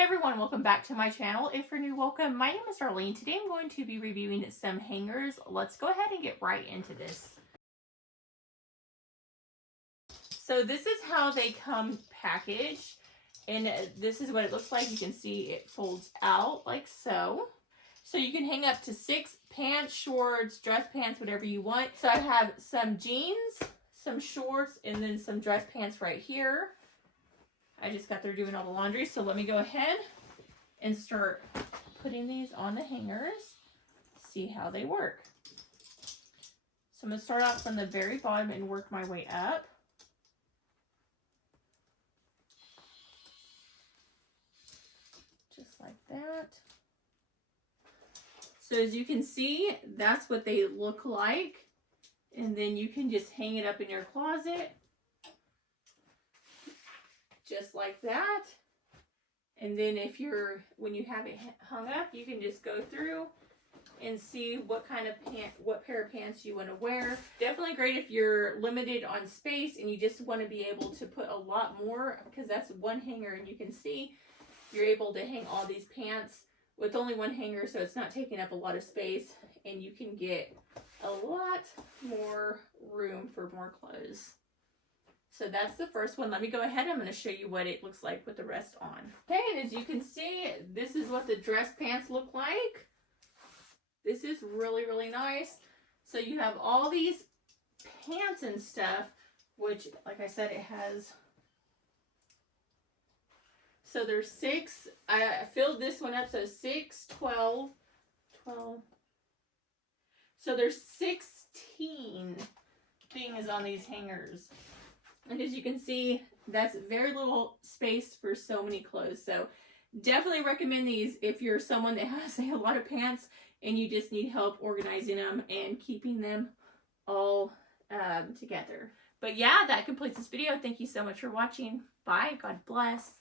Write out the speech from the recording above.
Hey everyone, welcome back to my channel. If you're new, welcome. My name is Darlene. Today I'm going to be reviewing some hangers. Let's go ahead and get right into this. So this is how they come packaged, and this is what it looks like. You can see it folds out like so. So you can hang up to 6 pants, shorts, dress pants, whatever you want. So I have some jeans, some shorts, and then some dress pants right here. I just got through doing all the laundry, so let me go ahead and start putting these on the hangers, see how they work. So I'm going to start out from the very bottom and work my way up. Just like that. So as you can see, that's what they look like. And then you can just hang it up in your closet. Just like that. And then when you have it hung up, you can just go through and see what pair of pants you want to wear. Definitely great if you're limited on space and you just want to be able to put a lot more, because that's one hanger, and you can see you're able to hang all these pants with only one hanger, so it's not taking up a lot of space, and you can get a lot more room for more clothes. So that's the first one. Let me go ahead. I'm going to show you what it looks like with the rest on. Okay, and as you can see, this is what the dress pants look like. This is really, really nice. So you have all these pants and stuff, which, like I said, it has. So there's 6. I filled this one up, so 6, 12. So there's 16 things on these hangers. And as you can see, that's very little space for so many clothes. So definitely recommend these if you're someone that has a lot of pants and you just need help organizing them and keeping them all together. But yeah, that completes this video. Thank you so much for watching. Bye. God bless.